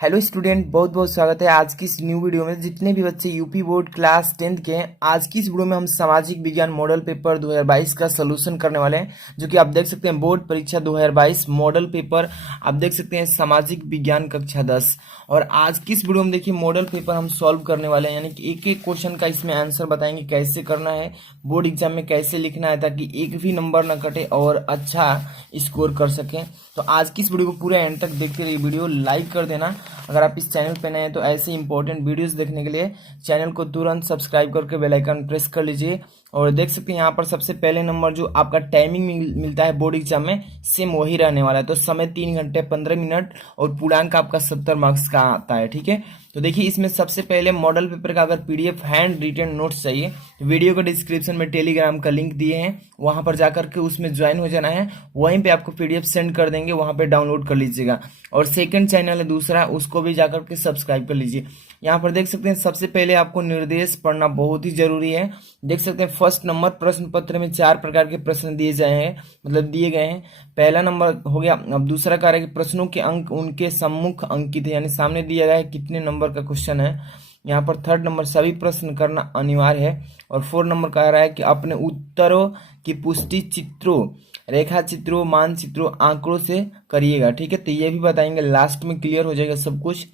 Hello student, बहुत बहुत स्वागत है आज की इस न्यू वीडियो में। जितने भी बच्चे यूपी बोर्ड क्लास 10th के हैं, आज की इस वीडियो में हम सामाजिक विज्ञान मॉडल पेपर 2022 का सलूशन करने वाले हैं, जो कि आप देख सकते हैं बोर्ड परीक्षा 2022 मॉडल पेपर। आप देख सकते हैं सामाजिक विज्ञान कक्षा 10। और आज की इस वीडियो में देखिए मॉडल पेपर हम सॉल्व करने वाले हैं, यानी कि एक एक क्वेश्चन का इसमें आंसर बताएंगे कैसे करना है, बोर्ड एग्जाम में कैसे लिखना है, ताकि एक भी नंबर न कटे और अच्छा स्कोर कर सकें। तो आज की इस वीडियो को पूरा एंड तक देखते रहिए। वीडियो लाइक कर देना अगर आप इस चैनल पे नए हैं, तो ऐसे इंपॉर्टेंट वीडियोस देखने के लिए चैनल को तुरंत सब्सक्राइब करके बेल आइकन प्रेस कर लीजिए। और देख सकते हैं यहाँ पर सबसे पहले नंबर जो आपका टाइमिंग मिलता है बोर्ड एग्जाम में, सेम वही रहने वाला है। तो समय 3 घंटे 15 मिनट और पूर्णांक आपका 70 मार्क्स का आता है। ठीक है, तो देखिए इसमें सबसे पहले मॉडल पेपर का अगर पीडीएफ हैंड रिटन नोट्स चाहिए तो वीडियो के डिस्क्रिप्शन में टेलीग्राम का लिंक दिए हैं, वहां पर जाकर के उसमें ज्वाइन हो जाना है। वहीं पे आपको पीडीएफ सेंड कर देंगे, वहां पे डाउनलोड कर लीजिएगा। और सेकंड चैनल है दूसरा, उसको भी जाकर के सब्सक्राइब कर लीजिए। यहाँ पर देख सकते हैं सबसे पहले आपको निर्देश पढ़ना बहुत ही जरूरी है। देख सकते हैं फर्स्ट नंबर प्रश्न पत्र में 4 प्रकार के प्रश्न दिए गए हैं, मतलब दिए गए हैं। पहला नंबर हो गया। अब दूसरा कह रहा है कि प्रश्नों के अंक उनके सम्मुख अंकित है, यानी सामने दिया गया है कितने नंबर का क्वेश्चन है। यहाँ पर थर्ड नंबर सभी प्रश्न करना अनिवार्य है। और 4 नंबर कह रहा है कि अपने उत्तरों की पुष्टि चित्रों, रेखा चित्रों, मानचित्रों, आंकड़ों से करिएगा। ठीक है, तो ये भी बताएंगे, लास्ट में क्लियर हो जाएगा सब कुछ।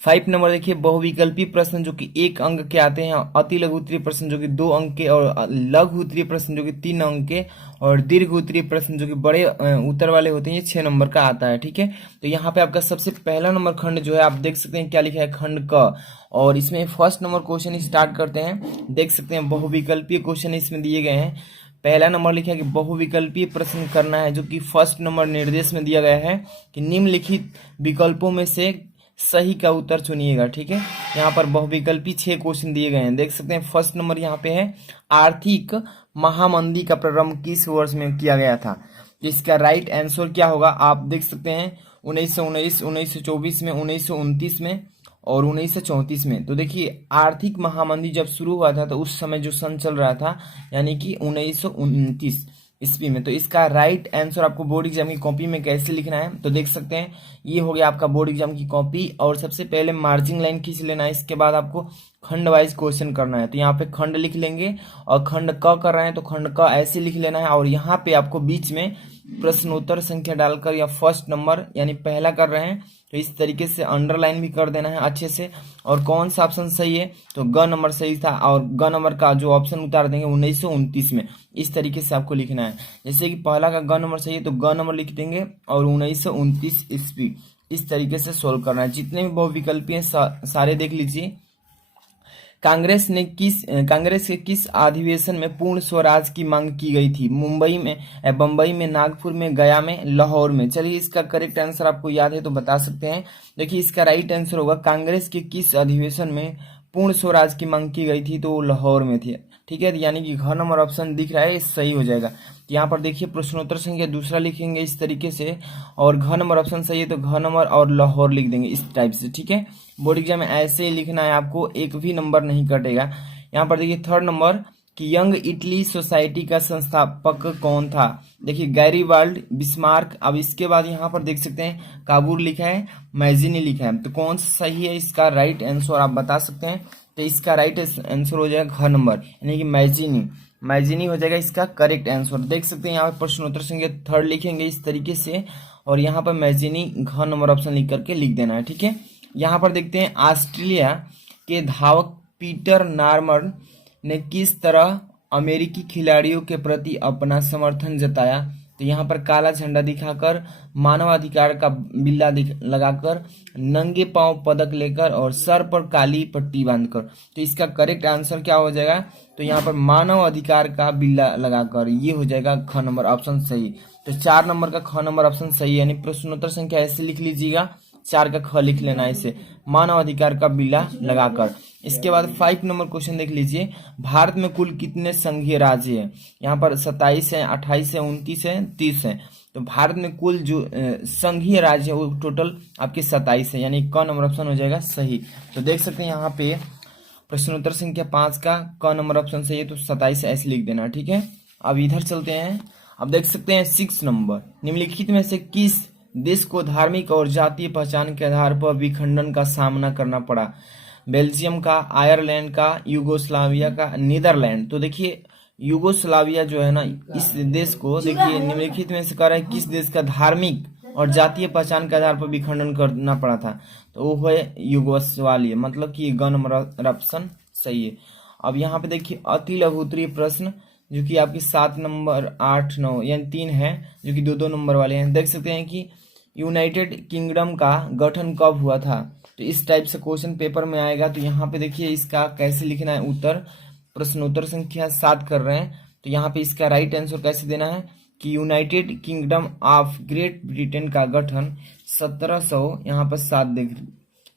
5 नंबर देखिए बहुविकल्पी प्रश्न जो कि 1 अंक के आते हैं, अति लघु उत्तरीय प्रश्न जो कि 2 अंक के, और लघु उत्तरीय प्रश्न जो कि 3 अंक के, और दीर्घ उत्तरीय प्रश्न जो कि बड़े उत्तर वाले होते हैं, ये 6 नंबर का आता है। ठीक है, तो यहाँ पे आपका सबसे पहला नंबर खंड जो है आप देख सकते हैं क्या लिखा है, खंड क। और इसमें फर्स्ट नंबर क्वेश्चन स्टार्ट करते हैं। देख सकते हैं बहुविकल्पीय क्वेश्चन इसमें दिए गए हैं। पहला नंबर लिखा है कि बहुविकल्पीय प्रश्न करना है, जो कि फर्स्ट नंबर निर्देश में दिया गया है कि निम्नलिखित विकल्पों में से सही का उत्तर चुनिएगा। ठीक है, यहाँ पर बहुविकल्पी 6 क्वेश्चन दिए गए हैं। देख सकते हैं फर्स्ट नंबर यहाँ पे है, आर्थिक महामंदी का प्रारंभ किस वर्ष में किया गया था। तो इसका राइट आंसर क्या होगा, आप देख सकते हैं 1919, 1924 में, 1929 में और 1934 में। तो देखिए आर्थिक महामंदी जब शुरू हुआ था तो उस समय जो सन चल रहा था, यानी कि 1929 ईस्वी में। तो इसका राइट आंसर आपको बोर्ड एग्जाम की कॉपी में कैसे लिखना है, तो देख सकते हैं ये हो गया आपका बोर्ड एग्जाम की कॉपी। और सबसे पहले मार्जिन लाइन खींच लेना है, इसके बाद आपको खंड वाइज क्वेश्चन करना है। तो यहाँ पे खंड लिख लेंगे, और खंड क कर रहे हैं तो खंड क ऐसे लिख लेना है। और यहाँ पे आपको बीच में प्रश्नोत्तर संख्या डालकर, या फर्स्ट नंबर यानी पहला कर रहे हैं तो इस तरीके से अंडरलाइन भी कर देना है अच्छे से। और कौन सा ऑप्शन सही है, तो ग नंबर सही था, और ग नंबर का जो ऑप्शन उतार देंगे 1929 में। इस तरीके से आपको लिखना है, जैसे कि पहला का ग नंबर सही है तो ग नंबर लिख देंगे, और 1929 ईस्वी, इस तरीके से सोल्व करना है। जितने भी बहुविकल्पी हैं सारे देख लीजिए। कांग्रेस के किस अधिवेशन में पूर्ण स्वराज की मांग की गई थी। मुंबई में, बम्बई में, नागपुर में, गया में, लाहौर में। चलिए इसका करेक्ट आंसर आपको याद है तो बता सकते हैं। देखिए इसका राइट आंसर होगा कांग्रेस के किस अधिवेशन में पूर्ण स्वराज की मांग की गई थी, तो वो लाहौर में थी। ठीक है, यानी कि घ नंबर ऑप्शन दिख रहा है, ये सही हो जाएगा। यहाँ पर देखिए प्रश्नोत्तर संख्या दूसरा लिखेंगे इस तरीके से, और घ नंबर ऑप्शन सही है तो घ नंबर और लाहौर लिख देंगे इस टाइप से। ठीक है, बोर्ड एग्जाम में ऐसे ही लिखना है आपको, एक भी नंबर नहीं कटेगा। यहाँ पर देखिए थर्ड नंबर कि यंग इटली सोसाइटी का संस्थापक कौन था। देखिए गैरीबाल्ड, बिस्मार्क। अब इसके बाद यहाँ पर देख सकते हैं काबूर लिखा है, मैजिनी लिखा है। तो कौन सा सही है, इसका राइट आंसर आप बता सकते हैं। तो इसका राइट आंसर हो जाएगा घ नंबर, यानी कि मैजिनी हो जाएगा इसका करेक्ट आंसर। देख सकते हैं यहाँ पर प्रश्नोत्तर संख्या थर्ड लिखेंगे इस तरीके से, और यहाँ पर मैजिनी घ नंबर ऑप्शन लिख करके लिख देना है। ठीक है, यहाँ पर देखते हैं ऑस्ट्रेलिया के धावक पीटर नॉर्मन ने किस तरह अमेरिकी खिलाड़ियों के प्रति अपना समर्थन जताया। तो यहाँ पर काला झंडा दिखाकर, मानवाधिकार का बिल्ला लगाकर, नंगे पांव पदक लेकर, और सर पर काली पट्टी बांधकर। तो इसका करेक्ट आंसर क्या हो जाएगा, तो यहाँ पर मानव अधिकार का बिल्ला लगाकर, ये हो जाएगा ख नंबर ऑप्शन सही। तो 4 नंबर का ख नंबर ऑप्शन सही है, यानी प्रश्नोत्तर संख्या ऐसे लिख लीजिएगा, 4 का ख लिख लेना है इसे, मानव अधिकार का बिल्ला लगाकर। इसके बाद 5 नंबर क्वेश्चन देख लीजिए, भारत में कुल कितने संघीय राज्य हैं। यहाँ पर 27 है, 28 है, 29 है, 30 है। तो भारत में कुल जो संघीय राज्य है वो टोटल आपके 27 है, यानी क नंबर ऑप्शन हो जाएगा सही। तो देख सकते हैं यहाँ पे प्रश्नोत्तर संख्या 5 का क नंबर ऑप्शन सही है, तो 27 ऐसे लिख देना। ठीक है, अब इधर चलते हैं। अब देख सकते हैं 6 नंबर, निम्नलिखित में से किस देश को धार्मिक और जातीय पहचान के आधार पर विखंडन का सामना करना पड़ा? बेल्जियम का, आयरलैंड का, यूगोस्लाविया का, नीदरलैंड। तो देखिए यूगोस्लाविया जो है ना, इस देश को देखिए निम्नलिखित में से कह रहा है किस देश का धार्मिक और जातीय पहचान के आधार पर विखंडन करना पड़ा था? तो वो है यूगोस्लाविया, मतलब कि गणराज्य सही है। अब यहाँ पे देखिए अति लघु उत्तरीय प्रश्न जो कि आपकी 7 नंबर 8 9 यानी 3 है, जो कि 2-2 नंबर वाले हैं। देख सकते हैं कि यूनाइटेड किंगडम का गठन कब हुआ था? तो इस टाइप से क्वेश्चन पेपर में आएगा। तो यहाँ पे देखिए इसका कैसे लिखना है उत्तर, प्रश्नोत्तर संख्या 7 कर रहे हैं। तो यहाँ पे इसका राइट आंसर कैसे देना है कि United kingdom of great Britain का गठन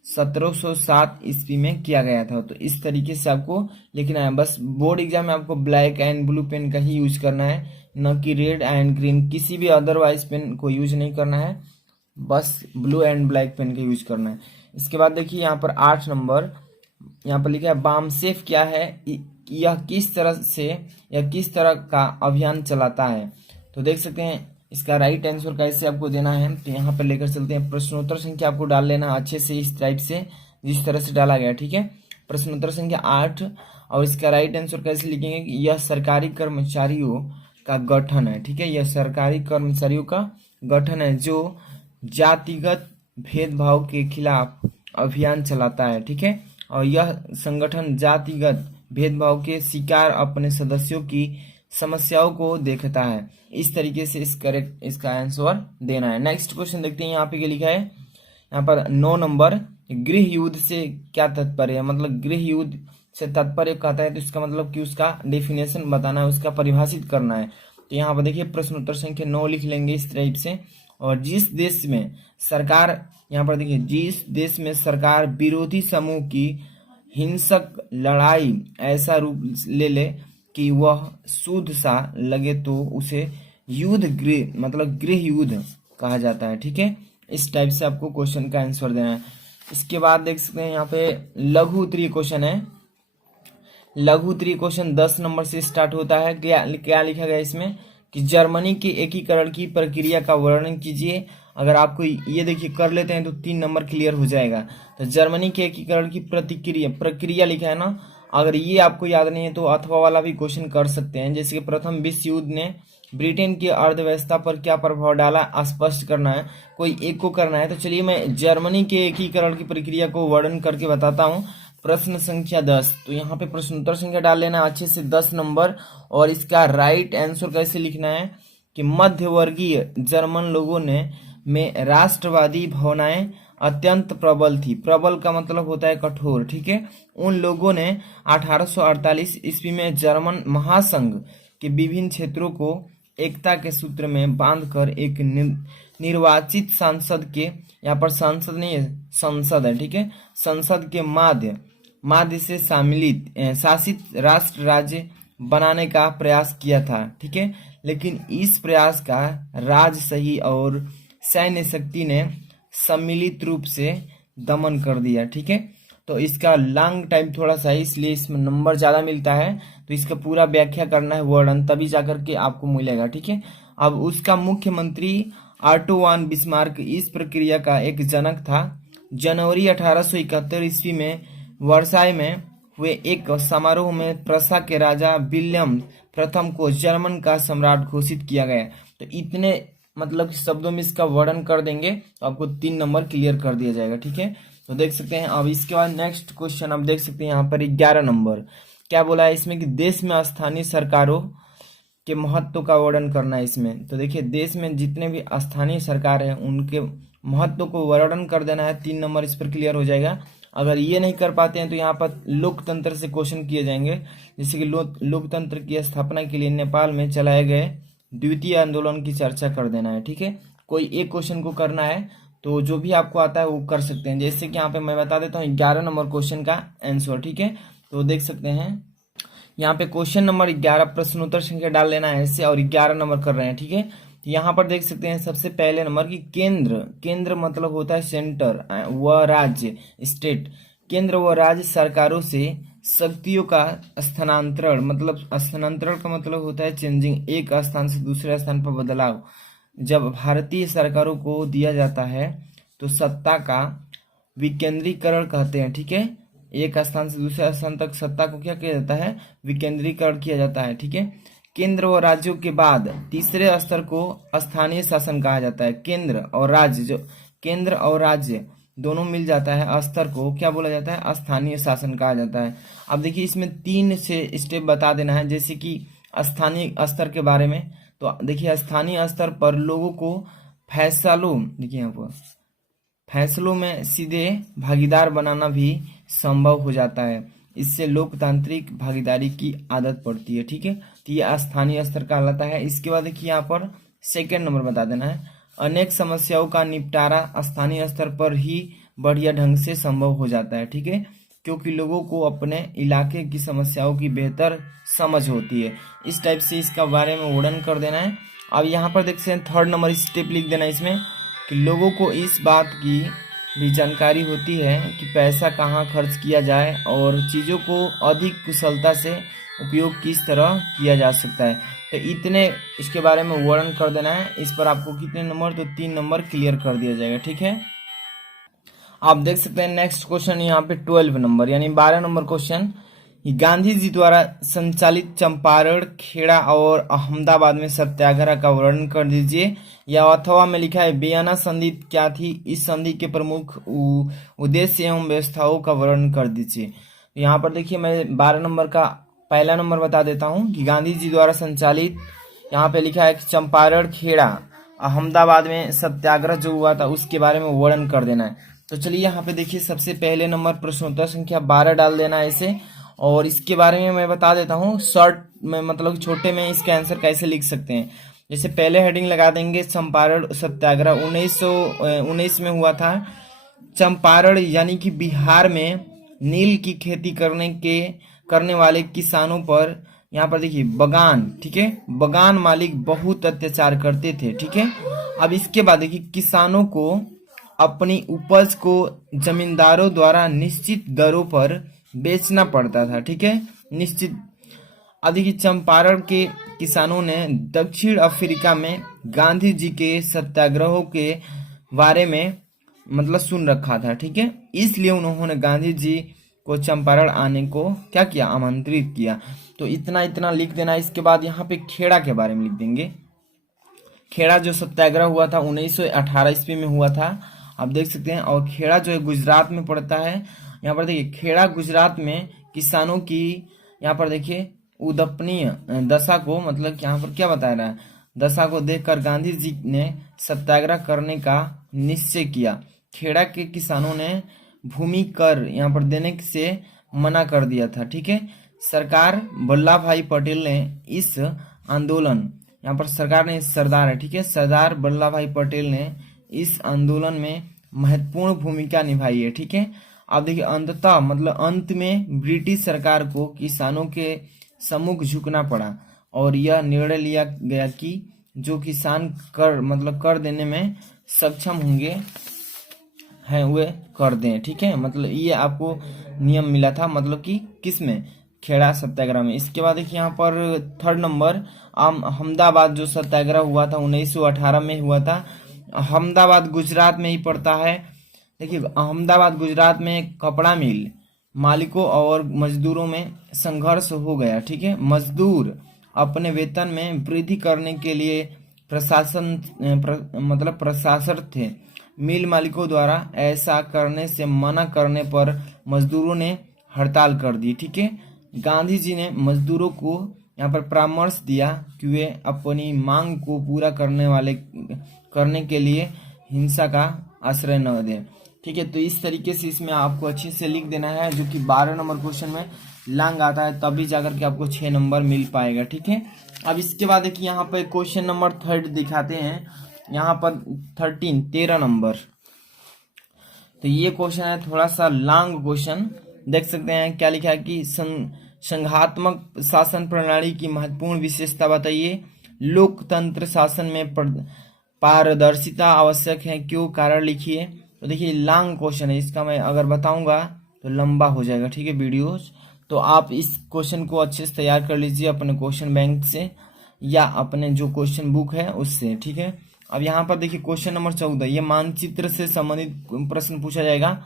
1707 ईस्वी में किया गया था। तो इस तरीके से आपको लिखना है। बस बोर्ड एग्जाम में आपको ब्लैक एंड ब्लू पेन का ही यूज करना है, न कि रेड एंड ग्रीन, किसी भी अदरवाइज पेन को यूज नहीं करना है, बस ब्लू एंड ब्लैक पेन का यूज करना है। इसके बाद देखिए यहाँ पर 8 नंबर यहाँ पर लिखा है बामसेफ क्या है, यह किस तरह का अभियान चलाता है? तो देख सकते हैं इसका राइट आंसर कैसे आपको देना है। तो यहाँ पर लेकर चलते हैं, प्रश्नोत्तर संख्या आपको डाल लेना अच्छे से इस टाइप से जिस तरह से डाला गया, ठीक है। प्रश्नोत्तर संख्या 8 और इसका राइट आंसर कैसे लिखेंगे कि यह सरकारी कर्मचारियों का गठन है, ठीक है। यह सरकारी कर्मचारियों का गठन है जो जातिगत भेदभाव के खिलाफ अभियान चलाता है, ठीक है। और यह संगठन जातिगत भेदभाव के शिकार अपने सदस्यों की समस्याओं को देखता है। इस तरीके से इसका आंसर देना है। नेक्स्ट क्वेश्चन देखते हैं यहाँ पे क्या लिखा है। यहाँ पर 9 नंबर गृह युद्ध से क्या तात्पर्य है, मतलब गृह युद्ध से तात्पर्य कहता है तो इसका मतलब कि उसका डेफिनेशन बताना है, उसका परिभाषित करना है। तो यहाँ पर देखिए प्रश्नोत्तर संख्या 9 लिख लेंगे इस टाइप से। और जिस देश में सरकार, यहाँ पर देखिए जिस देश में सरकार विरोधी समूह की हिंसक लड़ाई ऐसा रूप ले ले कि वह शुद्ध सा लगे तो उसे युद्ध गृह मतलब गृह युद्ध कहा जाता है, ठीक है। इस टाइप से आपको क्वेश्चन का आंसर देना है। इसके बाद देख सकते हैं यहाँ पे लघु उत्तरीय क्वेश्चन है। लघु उत्तरीय क्वेश्चन 10 नंबर से स्टार्ट होता है। क्या लिखा गया इसमें कि जर्मनी के एकीकरण की प्रक्रिया का वर्णन कीजिए। अगर आपको ये देखिए कर लेते हैं तो 3 नंबर क्लियर हो जाएगा। तो जर्मनी के एकीकरण की प्रक्रिया लिखा है ना, अगर ये आपको याद नहीं है तो अथवा वाला भी क्वेश्चन कर सकते हैं। जैसे कि प्रथम विश्व युद्ध ने ब्रिटेन की अर्थव्यवस्था पर क्या प्रभाव डाला, स्पष्ट करना है, कोई एक को करना है। तो चलिए मैं जर्मनी के एकीकरण की प्रक्रिया को वर्णन करके बताता हूँ। प्रश्न संख्या 10, तो यहाँ पे प्रश्नोत्तर संख्या डाल लेना अच्छे से 10 नंबर। और इसका राइट आंसर कैसे लिखना है कि मध्यवर्गीय जर्मन लोगों में राष्ट्रवादी भावनाएं अत्यंत प्रबल थी। प्रबल का मतलब होता है कठोर, ठीक है। उन लोगों ने 1848 ईस्वी में जर्मन महासंघ के विभिन्न क्षेत्रों को एकता के सूत्र में बांधकर एक निर्वाचित सांसद के, यहाँ पर सांसद नहीं है संसद है, ठीक है, संसद के माध्य से शासित राष्ट्र राज्य बनाने का प्रयास किया था, ठीक है। लेकिन इस प्रयास का राजशाही और सैन्य शक्ति ने सम्मिलित रूप से दमन कर दिया, ठीक है। तो इसका लॉन्ग टाइम थोड़ा सा है इसलिए इसमें नंबर ज़्यादा मिलता है। तो इसका पूरा व्याख्या करना है वर्णन, तभी जाकर के आपको मिलेगा, ठीक है। अब उसका मुख्यमंत्री ऑटो वन बिस्मार्क इस प्रक्रिया का एक जनक था। जनवरी 1871 ईस्वी में वर्साई में हुए एक समारोह में प्रसा के राजा विलियम प्रथम को जर्मन का सम्राट घोषित किया गया। तो इतने मतलब शब्दों में इसका वर्णन कर देंगे तो आपको 3 नंबर क्लियर कर दिया जाएगा, ठीक है। तो देख सकते हैं अब इसके बाद नेक्स्ट क्वेश्चन आप देख सकते हैं यहाँ पर 11 नंबर क्या बोला है इसमें कि देश में स्थानीय सरकारों के महत्व का वर्णन करना है इसमें। तो देखिए देश में जितने भी स्थानीय सरकार है उनके महत्व को वर्णन कर देना है। 3 नंबर इस पर क्लियर हो जाएगा। अगर ये नहीं कर पाते हैं तो यहाँ पर लोकतंत्र से क्वेश्चन किए जाएंगे। जैसे कि लोकतंत्र की स्थापना के लिए नेपाल में चलाए गए द्वितीय आंदोलन की चर्चा कर देना है, ठीक है। कोई एक क्वेश्चन को करना है तो जो भी आपको आता है वो कर सकते हैं। जैसे कि यहाँ पे मैं बता देता हूँ 11 नंबर क्वेश्चन का आंसर, ठीक है। तो देख सकते हैं यहाँ पे क्वेश्चन नंबर 11 प्रश्नोत्तर संख्या डाल लेना है ऐसे और 11 नंबर कर रहे हैं, ठीक है। तो यहाँ पर देख सकते हैं सबसे पहले नंबर की केंद्र मतलब होता है सेंटर व राज्य स्टेट। केंद्र व राज्य सरकारों से शक्तियों का स्थानांतरण, मतलब स्थानांतरण का मतलब होता है चेंजिंग, एक स्थान से दूसरे स्थान पर बदलाव। जब भारतीय सरकारों को दिया जाता है तो सत्ता का विकेंद्रीकरण कहते हैं। ठीक है, एक स्थान से दूसरे स्थान तक सत्ता को क्या किया जाता है, विकेंद्रीकरण किया जाता है। ठीक है, केंद्र और राज्यों के बाद तीसरे स्तर को स्थानीय शासन कहा जाता है। केंद्र और राज्य, जो केंद्र और राज्य दोनों मिल जाता है स्तर को क्या बोला जाता है, स्थानीय शासन कहा जाता है। अब देखिए इसमें 3 से स्टेप बता देना है, जैसे कि स्थानीय स्तर के बारे में। तो देखिए स्थानीय स्तर पर लोगों को देखिए यहाँ पर फैसलों में सीधे भागीदार बनाना भी संभव हो जाता है। इससे लोकतांत्रिक भागीदारी की आदत पड़ती है। ठीक है, तो ये स्थानीय स्तर कहलाता है। इसके बाद देखिए यहाँ पर सेकंड नंबर बता देना है, अनेक समस्याओं का निपटारा स्थानीय स्तर पर ही बढ़िया ढंग से संभव हो जाता है। ठीक है, क्योंकि लोगों को अपने इलाके की समस्याओं की बेहतर समझ होती है। इस टाइप से इसका बारे में वर्णन कर देना है। अब यहाँ पर देख सकते हैं थर्ड नंबर स्टेप लिख देना है इसमें कि लोगों को इस बात की भी जानकारी होती है कि पैसा कहाँ खर्च किया जाए और चीज़ों को अधिक कुशलता से उपयोग किस तरह किया जा सकता है। तो इतने इसके बारे में वर्णन कर देना है। इस पर आपको कितने नंबर, तो 3 नंबर क्लियर कर दिया जाएगा। ठीक है, आप देख सकते हैं नेक्स्ट क्वेश्चन यहाँ पे 12 नंबर यानी 12 नंबर क्वेश्चन, गांधी जी द्वारा संचालित चंपारण, खेड़ा और अहमदाबाद में सत्याग्रह का वर्णन कर दीजिए। या अथवा में लिखा है वियना संधि क्या थी, इस संधि के प्रमुख उद्देश्य एवं व्यवस्थाओं का वर्णन कर दीजिए। यहाँ पर देखिए मैं 12 नंबर का पहला नंबर बता देता हूँ कि गांधी जी द्वारा संचालित, यहाँ पे लिखा है कि चंपारण, खेड़ा, अहमदाबाद में सत्याग्रह जो हुआ था उसके बारे में वर्णन कर देना है। तो चलिए यहाँ पे देखिए सबसे पहले नंबर प्रश्नोत्तर संख्या 12 डाल देना है ऐसे, और इसके बारे में मैं बता देता हूँ शॉर्ट में, मतलब छोटे में इसका आंसर कैसे लिख सकते हैं। जैसे पहले हेडिंग लगा देंगे चंपारण सत्याग्रह 1919 में हुआ था। चंपारण यानी कि बिहार में नील की खेती करने वाले किसानों पर, यहाँ पर देखिए बगान, ठीक है, बगान मालिक बहुत अत्याचार करते थे। ठीक है, अब इसके बाद देखिए किसानों को अपनी उपज को जमींदारों द्वारा निश्चित दरों पर बेचना पड़ता था। ठीक है, निश्चित। अब देखिए चंपारण के किसानों ने दक्षिण अफ्रीका में गांधी जी के सत्याग्रहों के बारे में मतलब सुन रखा था। ठीक है, इसलिए उन्होंने गांधी जी को चंपारण आने को क्या किया, आमंत्रित किया। तो इतना इतना लिख देना। इसके बाद यहाँ पे खेड़ा के बारे में लिख देंगे। खेड़ा जो सत्याग्रह हुआ था 1918 ईस्वी में हुआ था, आप देख सकते हैं। और खेड़ा जो है गुजरात में पड़ता है। यहाँ पर देखिए खेड़ा गुजरात में किसानों की, यहाँ पर देखिए उदपनीय दशा को, मतलब यहाँ पर क्या बता रहा है, दशा को देखकर गांधी जी ने सत्याग्रह करने का निश्चय किया। खेड़ा के किसानों ने भूमि कर यहाँ पर देने से मना कर दिया था। ठीक है, सरकार वल्लभ भाई पटेल ने इस आंदोलन, यहाँ पर सरकार ने सरदार है, ठीक है, सरदार वल्लभ भाई पटेल ने इस आंदोलन में महत्वपूर्ण भूमिका निभाई है। ठीक है, अब देखिए अंततः मतलब अंत में ब्रिटिश सरकार को किसानों के सम्मुख झुकना पड़ा और यह निर्णय लिया गया कि जो किसान कर देने में सक्षम होंगे हैं वे कर दें। ठीक है, मतलब ये आपको नियम मिला था, मतलब कि किस में, खेड़ा सत्याग्रह में। इसके बाद देखिए यहाँ पर थर्ड नंबर, अहमदाबाद जो सत्याग्रह हुआ था 1918 में हुआ था। अहमदाबाद गुजरात में ही पड़ता है। देखिए अहमदाबाद गुजरात में कपड़ा मिल मालिकों और मजदूरों में संघर्ष हो गया। ठीक है, मजदूर अपने वेतन में वृद्धि करने के लिए प्रशासन थे। मिल मालिकों द्वारा ऐसा करने से मना करने पर मजदूरों ने हड़ताल कर दी। ठीक है, गांधी जी ने मजदूरों को यहाँ पर परामर्श दिया कि वे अपनी मांग को पूरा करने के लिए हिंसा का आश्रय न दें। ठीक है, तो इस तरीके से इसमें आपको अच्छे से लिख देना है, जो कि 12 नंबर क्वेश्चन में लांग आता है, तभी जाकर के आपको 6 नंबर मिल पाएगा। ठीक है, अब इसके बाद देखिए यहाँ पर क्वेश्चन नंबर 3 दिखाते हैं, यहाँ पर 13 नंबर। तो ये क्वेश्चन है थोड़ा सा लॉन्ग क्वेश्चन, देख सकते हैं क्या लिखा है कि संघात्मक शासन प्रणाली की महत्वपूर्ण विशेषता बताइए। लोकतंत्र शासन में पारदर्शिता आवश्यक है, क्यों, कारण लिखिए। तो देखिए लॉन्ग क्वेश्चन है, इसका मैं अगर बताऊंगा तो लंबा हो जाएगा। ठीक है वीडियोस, तो आप इस क्वेश्चन को अच्छे से तैयार कर लीजिए अपने क्वेश्चन बैंक से या अपने जो क्वेश्चन बुक है उससे। ठीक है, अब यहाँ पर देखिए क्वेश्चन नंबर 14, ये मानचित्र से संबंधित प्रश्न पूछा जाएगा।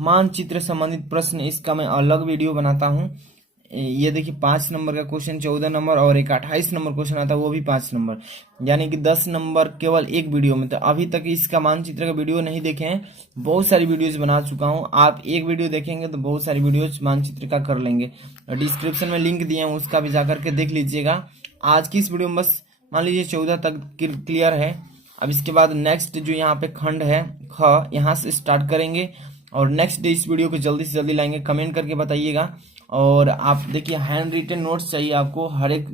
मानचित्र संबंधित प्रश्न, इसका मैं अलग वीडियो बनाता हूँ। ये देखिए 5 नंबर का क्वेश्चन, 14 नंबर और एक 28 नंबर क्वेश्चन आता है, वो भी 5 नंबर, यानी कि 10 नंबर केवल एक वीडियो में। तो अभी तक इसका मानचित्र का वीडियो नहीं देखे हैं, बहुत सारी वीडियोज बना चुका हूँ। आप एक वीडियो देखेंगे तो बहुत सारी वीडियोज मानचित्र का कर लेंगे। डिस्क्रिप्शन में लिंक दिए हैं, उसका भी जाकर के देख लीजिएगा। आज की इस वीडियो में बस मान लीजिए 14 तक क्लियर है। अब इसके बाद नेक्स्ट जो यहाँ पे खंड है ख, यहाँ से स्टार्ट करेंगे और नेक्स्ट डे इस वीडियो को जल्दी से जल्दी लाएंगे। कमेंट करके बताइएगा। और आप देखिए हैंड रिटन नोट्स चाहिए आपको हर एक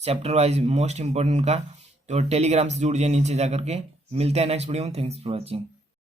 चैप्टर वाइज मोस्ट इंपोर्टेंट का, तो टेलीग्राम से जुड़ जाइए नीचे जाकर के। मिलते हैं नेक्स्ट वीडियो में। Thanks for watching.